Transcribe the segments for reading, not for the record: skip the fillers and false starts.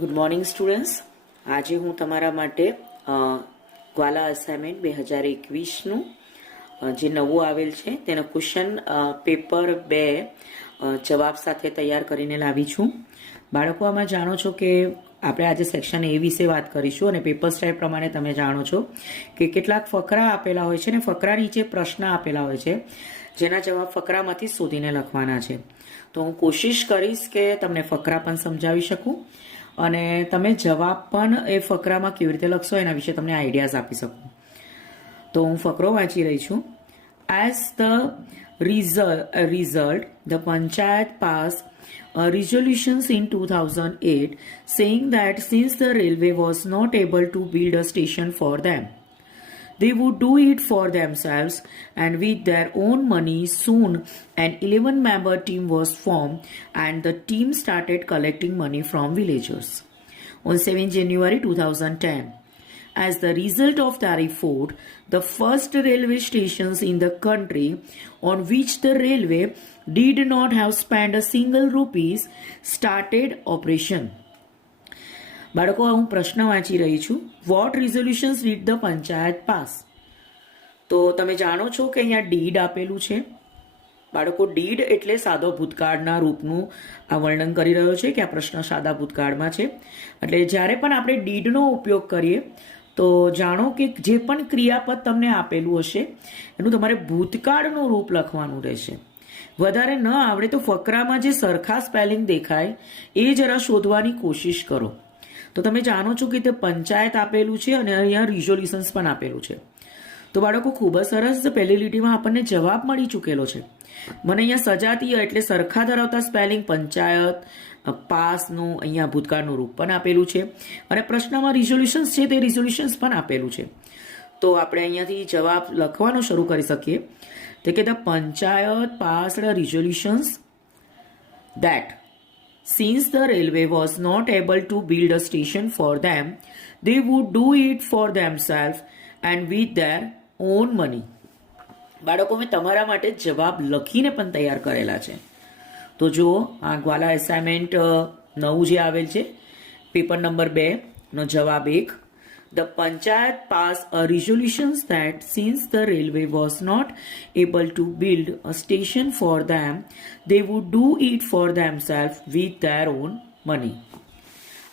Good morning students. આજે હું તમારા માટે ગ્વાલા અસાઇનમેન્ટ 2021નું જે નવું આવેલ છે તેનો ક્વેશ્ચન પેપર 2 જવાબ સાથે તૈયાર કરીને લાવી છું. બાળકો, આમાં જાણો છો કે આપણે આજે સેક્શન એ વિશે વાત કરીશું અને પેપર સ્ટાઇલ પ્રમાણે તમે જાણો છો કે કેટલાક ફકરા આપેલા હોય છે ને ફકરા નીચે પ્રશ્ન આપેલા હોય છે જેના જવાબ ફકરામાંથી શોધીને લખવાના છે. તો હું કોશિશ કરીશ કે તમને ફકરા પણ સમજાવી શકું અને તમે જવાબ પણ એ ફકરામાં કેવી રીતે લખશો એના વિશે તમને આઈડિયાઝ આપી શકું. તો હું ફકરો વાંચી રહી છું. As the result the panchayat passed resolutions in 2008 saying that since the railway was not able to build a station for them, they would do it for themselves and with their own money. Soon an 11-member team was formed and the team started collecting money from villagers. On 7 January 2010, as the result of the report, the first railway stations in the country on which the railway did not have spent a single rupees started operation. બાળકો, હું પ્રશ્ન વાંચી રહી છું. What resolutions did the panchayat pass? તો તમે જાણો છો કે અહીંયા ડીડ આપેલું છે. બાળકો, ડીડ એટલે સાદો ભૂતકાળના રૂપનું આ વર્ણન કરી રહ્યો છે કે આ પ્રશ્ન સાદા ભૂતકાળમાં છે. એટલે જ્યારે પણ આપણે ડીડનો ઉપયોગ કરીએ તો જાણો કે જે પણ ક્રિયાપદ તમને આપેલું હશે એનું તમારે ભૂતકાળનું રૂપ લખવાનું રહેશે. વધારે ન આવડે તો ફકરામાં જે સરખા સ્પેલિંગ દેખાય એ જરા શોધવાની કોશિશ કરો. તો તમે જાણો છો કે તે પંચાયત આપેલું છે અને અહીંયા રિઝોલ્યુશન્સ પણ આપેલું છે. તો બાળકો, ખૂબ જ સરસ. પહેલી લીટીમાં આપણને જવાબ મળી ચૂકેલો છે. મને અહીંયા સજાતીય એટલે સરખા ધરાવતા સ્પેલિંગ પંચાયત પાસનું અહીંયા ભૂતકાળનું રૂપ પણ આપેલું છે અને પ્રશ્નમાં રિઝોલ્યુશન્સ છે તે રિઝોલ્યુશન્સ પણ આપેલું છે. તો આપણે અહીંયાથી જવાબ લખવાનું શરૂ કરી શકીએ. તો કે the panchayat passed resolutions that since the railway was not able to build a station for them, they would do it for themselves and with their own money. બાળકો, મેં તમારા માટે જવાબ લખીને પણ તૈયાર કરેલા છે. તો જુઓ, આ ગ્વાલા એસાઇનમેન્ટ 9 જે આવેલ છે પેપર નંબર 2 નો જવાબ 1. The panchayat passed a resolution that since the railway was not able to build a station for them, they would do it for themselves with their own money.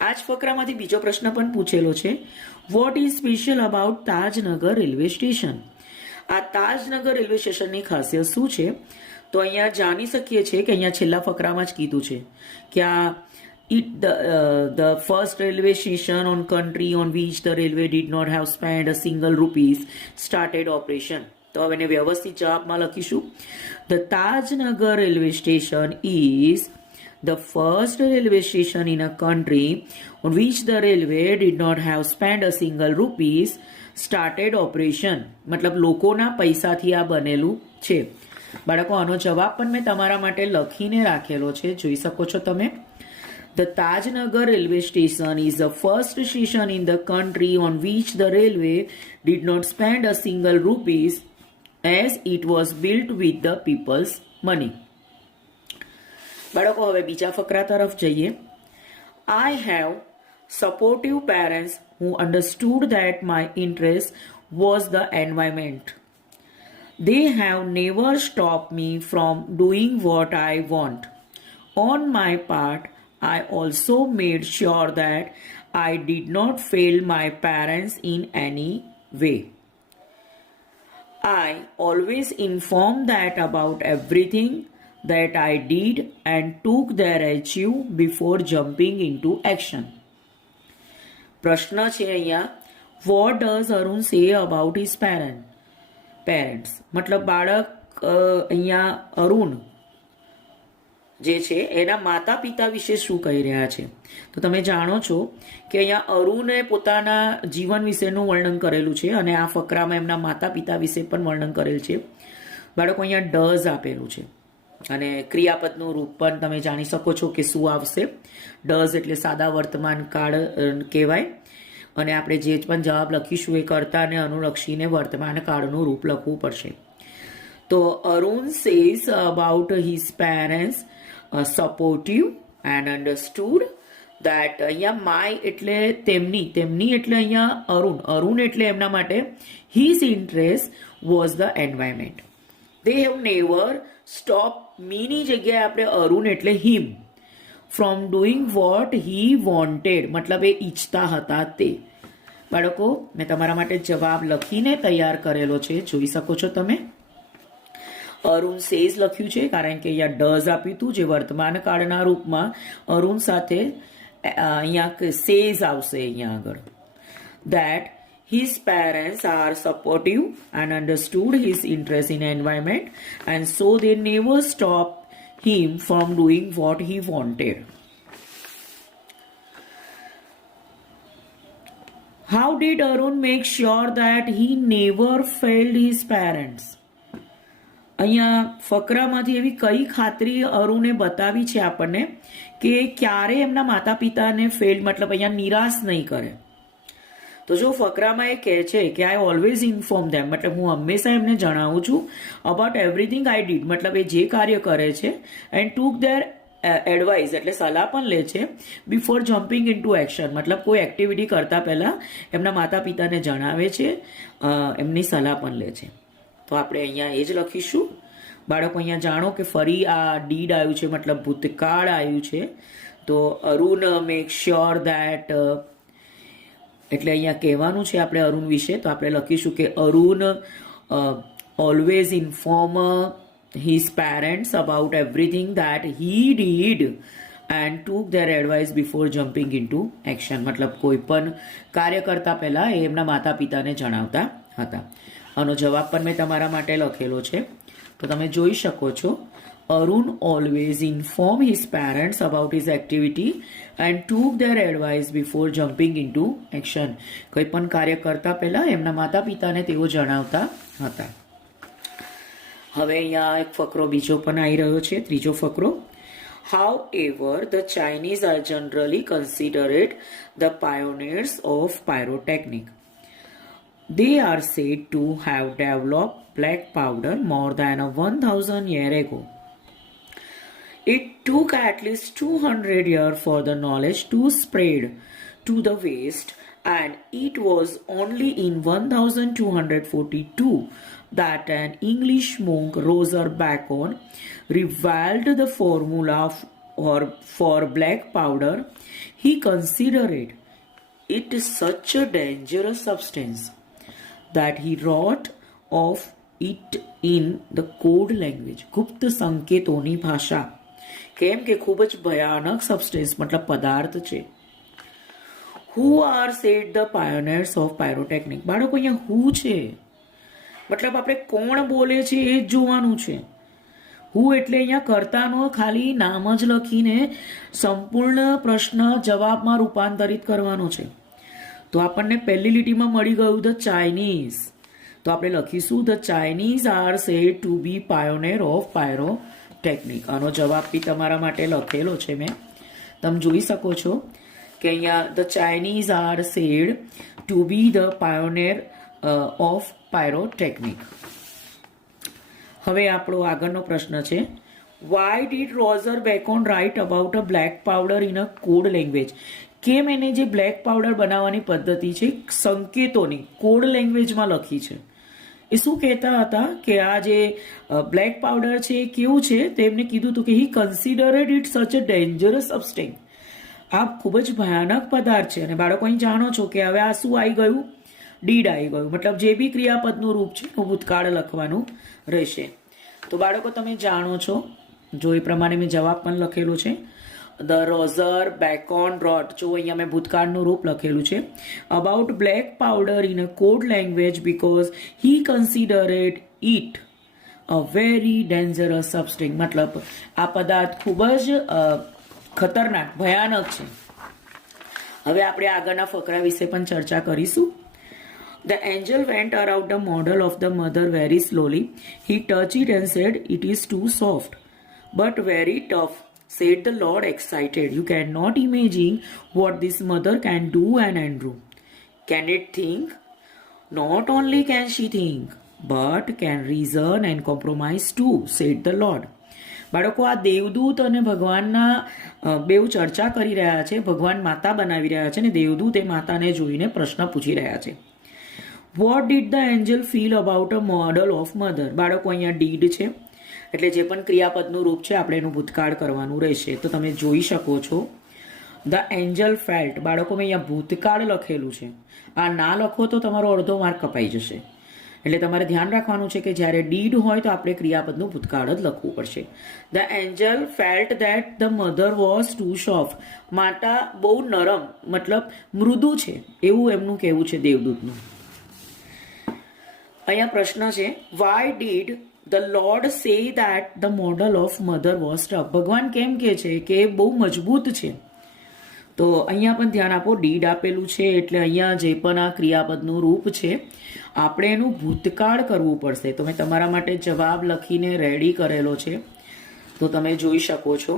આ જ ફકરામાંથી બીજો પ્રશ્ન પણ પૂછેલો છે. What is special about Tajnagar railway station? આ Tajnagar railway સ્ટેશનની ખાસિયત શું છે? તો અહીંયા જાણી શકીએ છીએ કે અહીંયા છેલ્લા ફકરામાં જ કીધું છે કે આ the first railway station on country on which the railway did not have spent a single rupees started operation. તો હવે એને વ્યવસ્થિત જવાબમાં લખીશું. The Tajnagar railway station is the first railway station in a country on which the railway did not have spent a single rupees started operation. મતલબ લોકોના પૈસાથી આ બનેલું છે. બાળકો, આનો જવાબ પણ મેં તમારા માટે લખીને રાખેલો છે, જોઈ શકો છો તમે. The Tajnagar railway station is the first station in the country on which the railway did not spend a single rupees as it was built with the people's money. બાળકો, હવે બીજા ફકરા તરફ જઈએ. I have supportive parents who understood that my interest was the environment. They have never stopped me from doing what I want. On my part, I also made sure that I did not fail my parents in any way. I always informed that about everything that I did and took their achieve before jumping into action. પ્રશ્ન છે અહીંયા, what does Arun say about his parents? મતલબ બાળક અહીંયા અરુણ જે છે એના માતા પિતા વિશે શું કહી રહ્યા છે? તો તમે જાણો છો કે અહીંયા અરુણે પોતાના જીવન વિશેનું વર્ણન કરેલું છે અને આ ફકરામાં એમના માતા પિતા વિશે પણ વર્ણન કરેલ છે. બાળકો, અહીંયા ડઝ આપેલું છે અને ક્રિયાપદનું રૂપ પણ તમે જાણી શકો છો કે શું આવશે. ડઝ એટલે સાદા વર્તમાન કાળ કહેવાય અને આપણે જે પણ જવાબ લખીશું એ કર્તાને અનુલક્ષીને વર્તમાન કાળનું રૂપ લખવું પડશે. તો Arun says about his parents supportive and understood that અહીંયા my એટલે તેમની એટલે અહીંયા અરુણ એટલે એમના માટે his interest was the environment. They have never stopped me ની જગ્યાએ આપણે અરુણ એટલે him from doing what he wanted, મતલબ એ ઈચ્છતા હતા તે. બાળકો મેં તમારા માટે જવાબ લખીને તૈયાર કરેલો છે, જોઈ શકો છો તમે. અરુણ સેઝ લખ્યું છે કારણ કે અહીંયા ડઝ આપ્યું હતું, જે વર્તમાન કાળના રૂપમાં અરુણ સાથે અહીંયા સેઝ આવશે અહીંયા આગળ. That his parents are supportive and understood his interest in environment, and so they never stopped him from doing what he wanted. How did Arun make sure that he never failed his parents? અહીંયા ફકરામાંથી એવી કઈ ખાતરી અરુણે બતાવી છે આપણને કે ક્યારે એમના માતા પિતાને ફેલ મતલબ અહીંયા નિરાશ નહીં કરે. તો જો ફકરામાં એ કહે છે કે આઈ ઓલવેઝ ઇન્ફોર્મ ધેમ, મતલબ હું હંમેશા એમને જણાવું છું અબાઉટ એવરીથિંગ આઈ ડીડ, મતલબ એ જે કાર્ય કરે છે, એન્ડ ટુક ધેર એડવાઇસ એટલે સલાહ પણ લે છે before jumping in two action, મતલબ કોઈ એક્ટિવિટી કરતા પહેલા એમના માતા પિતાને જણાવે છે, એમની સલાહ પણ લે છે. તો આપણે અહીંયા એ જ લખીશું. બાળકો અહીંયા જાણો કે ફરી આ ડીડ આવ્યું છે, મતલબ ભૂતકાળ આવ્યું છે. તો અરુણ મેક શ્યોર ધેટ એટલે અહીંયા કહેવાનું છે આપણે અરુણ વિશે, તો આપણે લખીશું કે Arun always inform his parents about everything that he did and took their advice before jumping into action, મતલબ કોઈ પણ કાર્ય કરતા પહેલા એ એમના માતા પિતાને જણાવતા હતા. આનો જવાબ પણ મેં તમારા માટે લખેલો છે, તો તમે જોઈ શકો છો. Arun always inform his parents about his activity and took there advice before jumping into action. કોઈ પણ કાર્ય કરતા પહેલા એમના માતા પિતાને તેઓ જણાવતા હતા. હવે અહીંયા એક ફકરો બીજો પણ આવી રહ્યો છે, ત્રીજો ફકરો. However, the Chinese are generally considered the pioneers of pyrotechnic. They are said to have developed black powder more than 1,000 years ago. It took at least 200 years for the knowledge to spread to the West, and it was only in 1242 that an English monk, Roger Bacon, revealed the formula for black powder. He considered it such a dangerous substance that he wrote of it in the code language. ગુપ્ત સંકેતોની ભાષા. કેમ કે ખૂબ જ ભયાનક substance મતલબ પદાર્થ છે. Who are said the pioneers of pyrotechnic? બાળકો અહીંયા who છે, મતલબ આપણે કોણ બોલે છે એ જ જોવાનું છે. હું એટલે અહીંયા કર્તાનો ખાલી નામ જ લખીને સંપૂર્ણ પ્રશ્ન જવાબમાં રૂપાંતરિત કરવાનો છે. તો આપણને પહેલી લીટીમાં મળી ગયું ધ ચાઇનીઝ, તો આપણે લખીશું the Chinese are said to be pioneer of pyrotechnic. આનો જવાબ બી તમારા માટે લખેલો છે મેં, તમે જોઈ શકો છો કે અહીંયા the Chinese are said to be the pioneer of pyrotechnic. હવે આપણો આગળનો પ્રશ્ન છે, why did Roger Bacon write about a black powder in a code language? કેમ એને જે બ્લેક પાવડર બનાવવાની પદ્ધતિ છે સંકેતોની કોડ લેંગ્વેજમાં લખી છે? એ શું કહેતા હતા કે આ જે બ્લેક પાવડર છે એ કેવું છે, તો એમને કીધું હતું કે હી કન્સિડરેડ ઇટ સચ અ ડેન્જરસ સબસ્ટેન્સ. આ ખૂબ જ ભયાનક પદાર્થ છે. અને બાળકો અહીં જાણો છો કે હવે આ શું આવી ગયું? ડીડ આવી ગયું, મતલબ જે બી ક્રિયાપદનું રૂપ છે એનું ભૂતકાળ લખવાનું રહેશે. તો બાળકો તમે જાણો છો, જો એ પ્રમાણે મેં જવાબ પણ લખેલો છે. ધ રોઝર બેકોન રોટ, જો અહીંયા મેં ભૂતકાળનું રૂપ લખેલું છે. About black powder in a code language because he considered it a very dangerous substance, મતલબ આ પદાર્થ ખૂબ જ ખતરનાક ભયાનક છે. હવે આપણે આગળના ફકરા વિશે પણ ચર્ચા કરીશું. The angel went around the model of the mother very slowly. He touched it and said, "It is too soft, but very tough," said the Lord excited. "You cannot imagine what this mother can do and undo. Can it think? Not only can she think, but can reason and compromise too," said the Lord. બાળકો, આ દેવદૂત અને ભગવાનના બેઉ ચર્ચા કરી રહ્યા છે. ભગવાન માતા બનાવી રહ્યા છે અને દેવદૂત એ માતાને જોઈને પ્રશ્ન પૂછી રહ્યા છે. What did the Angel feel about a model of mother? બાળકો, અહીંયા ડીડ છે એટલે જે પણ ક્રિયાપદનું રૂપ છે આપણે એનું ભૂતકાળ કરવાનું રહેશે. તો તમે જોઈ શકો છો ધ એન્જલ ફેલ્ટ. બાળકો, મેં અહીંયા ભૂતકાળ લખેલું છે. આ ના લખો તો તમારો અડધો માર્ક કપાઈ જશે. એટલે તમારે ધ્યાન રાખવાનું છે કે જ્યારે ડીડ હોય તો આપણે ક્રિયાપદનું ભૂતકાળ જ લખવું પડશે. The angel felt that the mother was too soft. માતા બહુ નરમ મતલબ મૃદુ છે એવું એમનું કહેવું છે દેવદૂતનું. અહીંયા પ્રશ્ન છે, why did the lord say that the model of mother was tough? ભગવાન કેમ કહે છે કે એ બહુ મજબૂત છે? તો અહીંયા પણ ધ્યાન આપો, ડીડ આપેલું છે એટલે અહીંયા જે પણ આ ક્રિયાપદનું રૂપ છે આપણે એનું ભૂતકાળ કરવું પડશે. તો મેં તમારા માટે જવાબ લખીને રેડી કરેલો છે, તો તમે જોઈ શકો છો.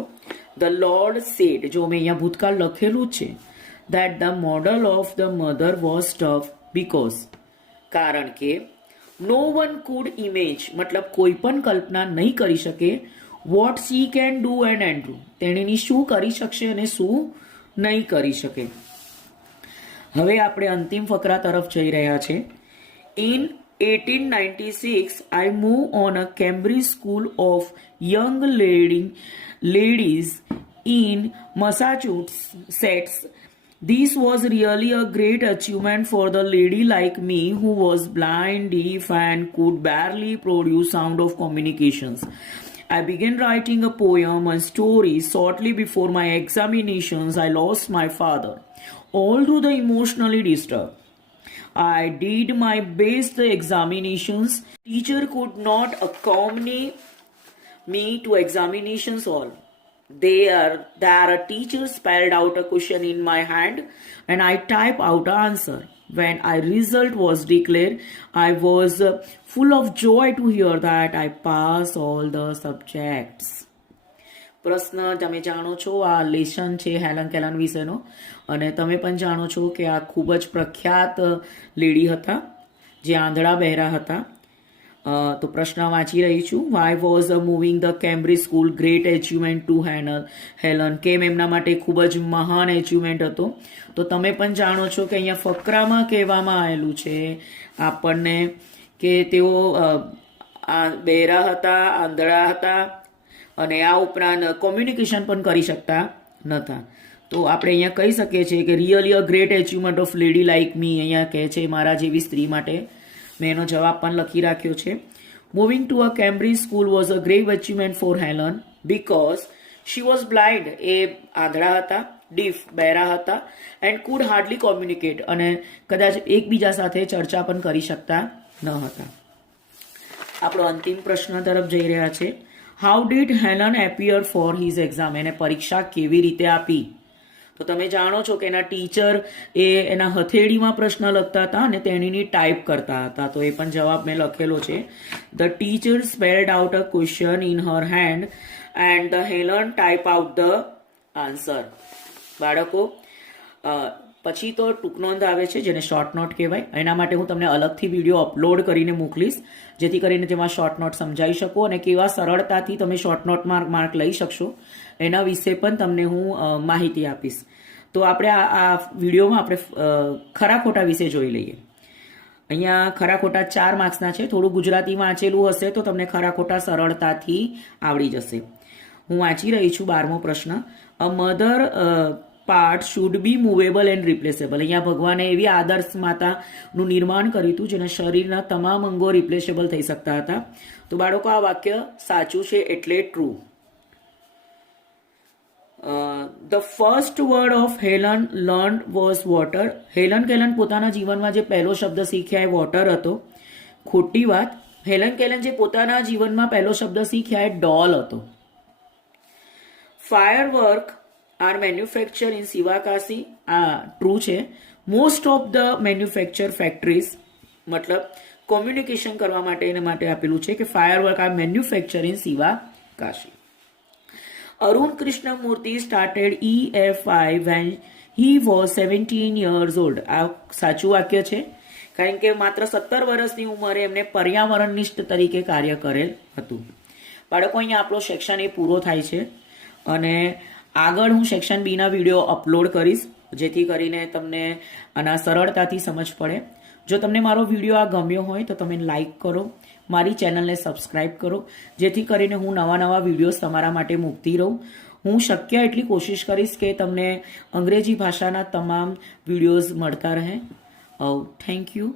ધ લોર્ડ સેડ, જો મેં અહીંયા ભૂતકાળ લખેલું જ છે, that the model of the mother was tough because, કારણ કે નો વન કુડ ઇમેજ મતલબ કોઈ પણ કલ્પના નહીં કરી શકે what she can do and and do, તેણીની શું કરી શકશે અને શું નહીં કરી શકે. હવે આપણે અંતિમ ફકરા તરફ જઈ રહ્યા છે. In 1896 I moved on a Cambridge School of Young Ladies in Massachusetts. This was really a great achievement for the lady like me who was blind, deaf and could barely produce sound of communications. I began writing a poem and stories shortly before my examinations. I lost my father, although the emotionally disturbed. I did my best the examinations. Teacher could not accompany me to examinations hall. There a teacher spelled out a question in my hand and I typed out an answer. When our result was declared, I was full of joy to hear that I passed all the subjects. પ્રશ્ન તમે જાણો છો, આ lesson છે Helen કેલન વિશેનો અને તમે પણ જાણો છો કે આ ખૂબ જ પ્રખ્યાત લેડી હતા જે આંધળા બહેરા હતા. તો પ્રશ્ન વાંચી રહી છું. Why was moving the Cambridge school great achievement to Helen? કેમ એમના માટે ખૂબ જ મહાન એચિવમેન્ટ હતો? તો તમે પણ જાણો છો કે અહીંયા ફકરામાં કહેવામાં આવેલું છે આપણને કે તેઓ બહેરા હતા, આંધળા હતા અને આ ઉપરાંત કોમ્યુનિકેશન પણ કરી શકતા નહોતા. તો આપણે અહીંયા કહી શકીએ છીએ કે really a great achievement of lady like me. અહીંયા કહે છે મારા જેવી સ્ત્રી માટે. મેં એનો જવાબ પણ લખી રાખ્યો છે. Moving to a Cambridge school was a great achievement for Helen because she was blind, એ આંધળા હતા, ડીફ બહેરા હતા, એન્ડ કુડ હાર્ડલી કોમ્યુનિકેટ, અને કદાચ એકબીજા સાથે ચર્ચા પણ કરી શકતા ન હતા. આપણો અંતિમ પ્રશ્ન તરફ જઈ રહ્યા છે. How did Helen appear for his exam? એને પરીક્ષા કેવી રીતે આપી? તો તમે જાણો છો કે એના ટીચર એ એના હથેળીમાં પ્રશ્ન લખતા હતા અને તેણીની ટાઈપ કરતા હતા. તો એ પણ જવાબ મેં લખેલો છે. The teacher spelled out a question in her hand and the Helen type out the answer. બાળકો, પછી તો ટૂંકનોંધ આવે છે જેને શોર્ટ નોટ કહેવાય. એના માટે હું તમને અલગથી વિડીયો અપલોડ કરીને મોકલીશ જેથી કરીને તેમાં શોર્ટ નોટ સમજાવી શકો અને કેવા સરળતાથી તમે શોર્ટ નોટમાં માર્ક લઈ શકશો એના વિશે પણ તમને હું માહિતી આપીશ. તો આપણે આ વિડીયોમાં આપણે ખરા ખોટા વિશે જોઈ લઈએ. અહીંયા ખરા ખોટા 4 માર્ક્સના છે. થોડું ગુજરાતી વાંચેલું હશે તો તમને ખરા ખોટા સરળતાથી આવડી જશે. હું વાંચી રહી છું 12મો પ્રશ્ન. A mother part should be movable and રિપ્લેસેબલ. અહીંયા ભગવાને એવી આદર્શ માતાનું નિર્માણ કર્યું હતું જેના શરીરના તમામ અંગો રિપ્લેસેબલ થઈ શકતા હતા. તો બાળકો, આ વાક્ય સાચું છે એટલે true. The first word of Helen learn was water. Helen Keller પોતાના જીવનમાં જે પહેલો શબ્દ શીખ્યા એ વોટર હતો. ખોટી વાત. હેલન કેલન જે પોતાના જીવનમાં પહેલો શબ્દ શીખ્યા એ ડોલ હતો. Firework are manufacture in Sivakasi. આ ટ્રુ છે. Most of the manufacture factories મતલબ કોમ્યુનિકેશન કરવા માટે આપેલું છે કે firework are manufacture in Sivakasi. Arun Krishnamurthy started EFI when he was 17 years old. આ સાચું વાક્ય છે કારણ કે માત્ર 17 વર્ષની ઉંમરે એમને પર્યાવરણનિષ્ઠ તરીકે કાર્ય કરેલ હતું. બાળકો અહીંયા આપણો સેક્શન એ પૂરો થાય છે અને આગળ હું સેક્શન બીના વિડીયો અપલોડ કરીશ જેથી કરીને તમને આના સરળતાથી સમજ પડે. જો તમને મારો વિડીયો આ ગમ્યો હોય તો તમે લાઈક કરો, મારી ચેનલને સબસ્ક્રાઈબ કરો જેથી કરીને હું નવા વિડીયોઝ તમારા માટે મૂકતી રહું. હું શક્ય એટલી કોશિશ કરીશ કે તમને અંગ્રેજી ભાષાના તમામ વિડીયોઝ મળતા રહે. Thank you.